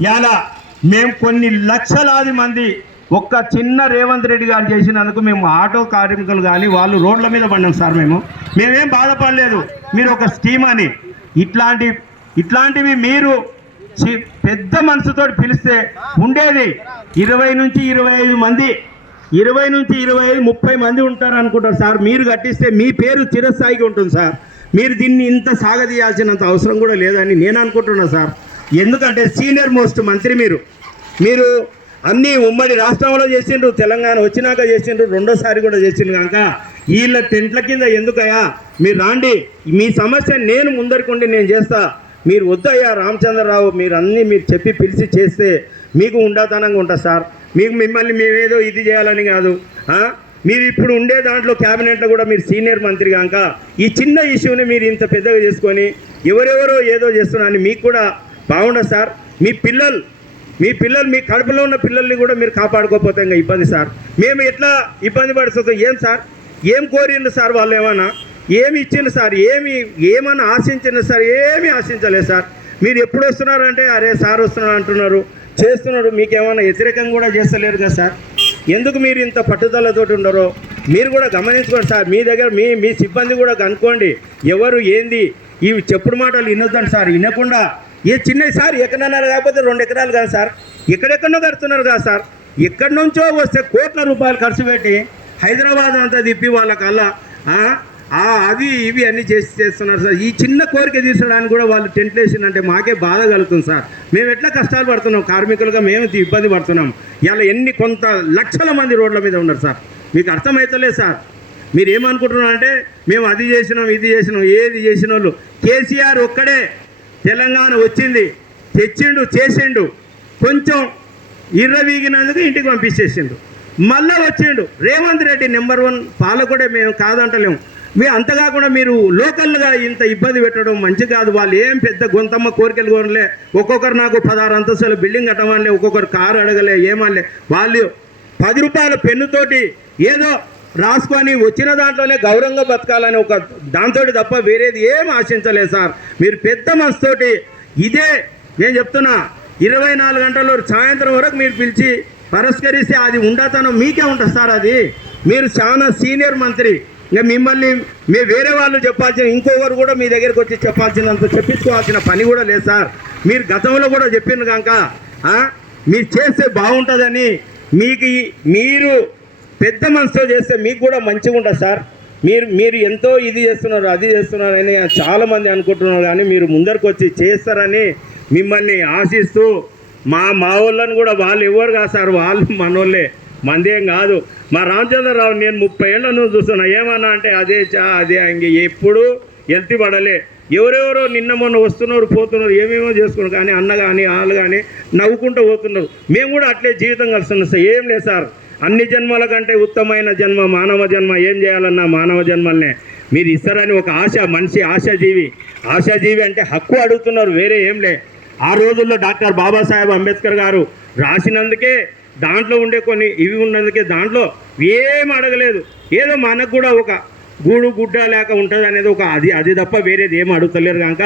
ఇలా మేము కొన్ని లక్షలాది మంది ఒక్క చిన్న రేవంత్ రెడ్డి గారు చేసినందుకు మేము ఆటో కార్మికులు కానీ వాళ్ళు రోడ్ల మీద పడినాం సార్ మేము. మేమేం బాధపడలేదు. మీరు ఒక స్కీమ్ అని. ఇట్లాంటి ఇట్లాంటివి మీరు చి- పెద్ద మనసుతో పిలిస్తే ఉండేది. ఇరవై నుంచి ఇరవై ఐదు మంది ఇరవై నుంచి ఇరవై ఐదు ముప్పై మంది ఉంటారు అనుకుంటారు సార్. మీరు కట్టిస్తే మీ పేరు చిరస్థాయికి ఉంటుంది సార్. మీరు దీన్ని ఇంత సాగదీయాల్సినంత అవసరం కూడా లేదని నేను అనుకుంటున్నా సార్. ఎందుకంటే సీనియర్ మోస్ట్ మంత్రి మీరు. మీరు అన్ని ఉమ్మడి రాష్ట్రంలో చేసిండ్రు తెలంగాణ వచ్చినాక చేసిండ్రు రెండోసారి కూడా చేసిండ్రు కనుక వీళ్ళ టెంట్ల కింద ఎందుకయ్యా? మీరు రాండి. మీ సమస్య నేను ముందరికుండి నేను చేస్తా. మీరు వద్దయ్యా రామచంద్రరావు మీరు అన్నీ మీరు చెప్పి పిలిచి చేస్తే మీకు ఉండతనంగా ఉంటుంది సార్. మీకు మిమ్మల్ని మేమేదో ఇది చేయాలని కాదు. మీరు ఇప్పుడు ఉండే దాంట్లో క్యాబినెట్లో కూడా మీరు సీనియర్ మంత్రి కనుక ఈ చిన్న ఇష్యూని మీరు ఇంత పెద్దగా చేసుకొని ఎవరెవరో ఏదో చేస్తున్నారని మీకు కూడా బాగుండదు సార్. మీ పిల్లలు మీ పిల్లలు మీ కడుపులో ఉన్న పిల్లల్ని కూడా మీరు కాపాడుకోకపోతే ఇంకా ఇబ్బంది సార్. మేము ఎట్లా ఇబ్బంది పడుతుందో ఏం సార్? ఏం కోరిండు సార్ వాళ్ళు ఏమన్నా? ఏమి ఇచ్చిండు సార్? ఏమి ఏమన్నా ఆశించిండు సార్? ఏమి ఆశించలేదు సార్. మీరు ఎప్పుడు వస్తున్నారంటే అరే సార్ వస్తున్నారు అంటున్నారు. చేస్తున్నారు. మీకేమైనా వ్యతిరేకంగా కూడా చేస్తలేరు కదా సార్. ఎందుకు మీరు ఇంత పట్టుదలతోటి ఉండరో మీరు కూడా గమనించుకోండి సార్. మీ దగ్గర మీ మీ సిబ్బంది కూడా కనుక్కోండి. ఎవరు ఏంది? ఇవి చెప్పుడు మాటలు వినొద్దండి సార్ వినకుండా. ఏ చిన్నవి సార్ ఎక్కడన్నారు కాకపోతే రెండు ఎకరాలు కాదు సార్. ఎక్కడెక్కడో కడుతున్నారు కదా సార్. ఎక్కడి నుంచో వస్తే కోట్ల రూపాయలు ఖర్చు పెట్టి హైదరాబాద్ అంతా తిప్పి వాళ్ళకల్లా ఆ, అవి ఇవి అన్నీ చేసి చేస్తున్నారు సార్. ఈ చిన్న కోరిక తీర్చడానికి కూడా వాళ్ళు టెంట్లు వేసిందంటే మాకే బాధ కలుగుతుంది సార్. మేము ఎట్లా కష్టాలు పడుతున్నాం? కార్మికులుగా మేము ఇబ్బంది పడుతున్నాం. ఇలా ఎన్ని కొంత లక్షల మంది రోడ్ల మీద ఉన్నారు సార్. మీకు అర్థమవుతలేదు సార్. మీరు ఏమనుకుంటున్నారు అంటే మేము అది చేసినాం ఇది చేసినాం ఏది చేసిన వాళ్ళు కేసీఆర్ ఒక్కడే తెలంగాణ వచ్చింది తెచ్చిండు చేసిండు. కొంచెం ఇర్రవీగినందుకు ఇంటికి పంపించేసిండు. మళ్ళా వచ్చిండు. రేవంత్ రెడ్డి నెంబర్ వన్ పాలకుడే మేము కాదంటలేము. మీ అంతకాకుండా మీరు లోకల్గా ఇంత ఇబ్బంది పెట్టడం మంచి కాదు. వాళ్ళు ఏం పెద్ద గొంతమ్మ కోరికలు కోరలే. ఒక్కొక్కరు నాకు పదహారు అంతస్తుల బిల్డింగ్ కట్టమనిలే ఒక్కొక్కరు కారు అడగలే ఏమనలే. వాళ్ళు పది రూపాయల పెన్నుతోటి ఏదో రాసుకొని వచ్చిన దాంట్లోనే గౌరవంగా బతకాలని ఒక దాంతో తప్ప వేరేది ఏం ఆశించలేదు సార్. మీరు పెద్ద మనసుతోటి ఇదే నేను చెప్తున్నా ఇరవై నాలుగు గంటల్లో సాయంత్రం వరకు మీరు పిలిచి పరిష్కరిస్తే అది ఉండతనం మీకే ఉంటుంది సార్ అది. మీరు చాలా సీనియర్ మంత్రి. ఇంకా మిమ్మల్ని మీ వేరే వాళ్ళు చెప్పాల్సిన ఇంకొకరు కూడా మీ దగ్గరికి వచ్చి చెప్పాల్సినంత చెప్పించుకోవాల్సిన పని కూడా లేదు సార్. మీరు గతంలో కూడా చెప్పిండ్రు కనుక మీరు చేస్తే బాగుంటుందని మీకు ఈ- మీరు పెద్ద మనసుతో చేస్తే మీకు కూడా మంచిగా ఉంటుంది సార్. మీరు మీరు ఎంతో ఇది చేస్తున్నారు అది చేస్తున్నారు అని చాలామంది అనుకుంటున్నారు కానీ మీరు ముందరకు వచ్చి చేస్తారని మిమ్మల్ని ఆశిస్తూ మా మా వాళ్ళని కూడా వాళ్ళు ఎవరు కాదు సార్ వాళ్ళు మనోళ్ళే. మందేం కాదు. మా రామచంద్రరావు నేను ముప్పై ఏళ్ళ నుంచి చూస్తున్నా. ఏమన్నా అంటే అదే చా అదే ఇంక ఎప్పుడు ఎల్తి పడలే. ఎవరెవరో నిన్న మొన్న వస్తున్నారు పోతున్నారు ఏమేమో చేసుకున్నారు కానీ అన్న కానీ వాళ్ళు కానీ నవ్వుకుంటూ పోతున్నారు. మేము కూడా అట్లే జీవితం కలుస్తున్నాం సార్. ఏం లేదు సార్. అన్ని జన్మల కంటే ఉత్తమైన జన్మ మానవ జన్మ ఏం చేయాలన్నా మానవ జన్మల్నే. మీరు ఇస్తారని ఒక ఆశ మనిషి ఆశాజీవి. ఆశాజీవి అంటే హక్కు అడుగుతున్నారు వేరే ఏం లే. ఆ రోజుల్లో డాక్టర్ బాబాసాహెబ్ అంబేద్కర్ గారు రాసినందుకే దాంట్లో ఉండే కొన్ని ఇవి ఉన్నందుకే దాంట్లో ఏం అడగలేదు. ఏదో మనకు కూడా ఒక గూడు గుడ్డ లేక ఉంటుంది అనేది ఒక అది అది తప్ప వేరేది ఏం అడుగుతలేరు కనుక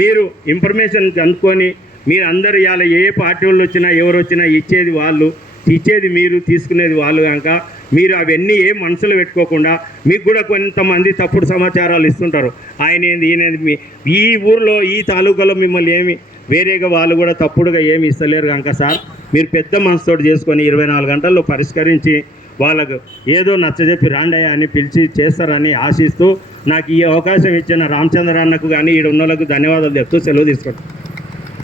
మీరు ఇన్ఫర్మేషన్ కనుక్కొని మీరు అందరు ఇవాళ ఏ పార్టీ వాళ్ళు వచ్చినా ఎవరు వచ్చినా ఇచ్చేది వాళ్ళు. ఇచ్చేది మీరు తీసుకునేది వాళ్ళు కనుక మీరు అవన్నీ ఏం మనసులో పెట్టుకోకుండా మీకు కూడా కొంతమంది తప్పుడు సమాచారాలు ఇస్తుంటారు. ఆయన ఏంది ఈయనది మీ ఈ ఊర్లో ఈ తాలూకాలో మిమ్మల్ని ఏమి వేరేగా వాళ్ళు కూడా తప్పుడుగా ఏమి ఇస్తలేరు కనుక సార్. మీరు పెద్ద మనసుతో చేసుకొని ఇరవై నాలుగు గంటల్లో పరిష్కరించి వాళ్ళకు ఏదో నచ్చజెప్పి రాండయ్య అని పిలిచి చేస్తారని ఆశిస్తూ నాకు ఈ అవకాశం ఇచ్చిన రామచంద్ర అన్నకు కానీ ఈడ ఉన్న వాళ్ళకు ధన్యవాదాలు చెప్తూ సెలవు తీసుకుంటాను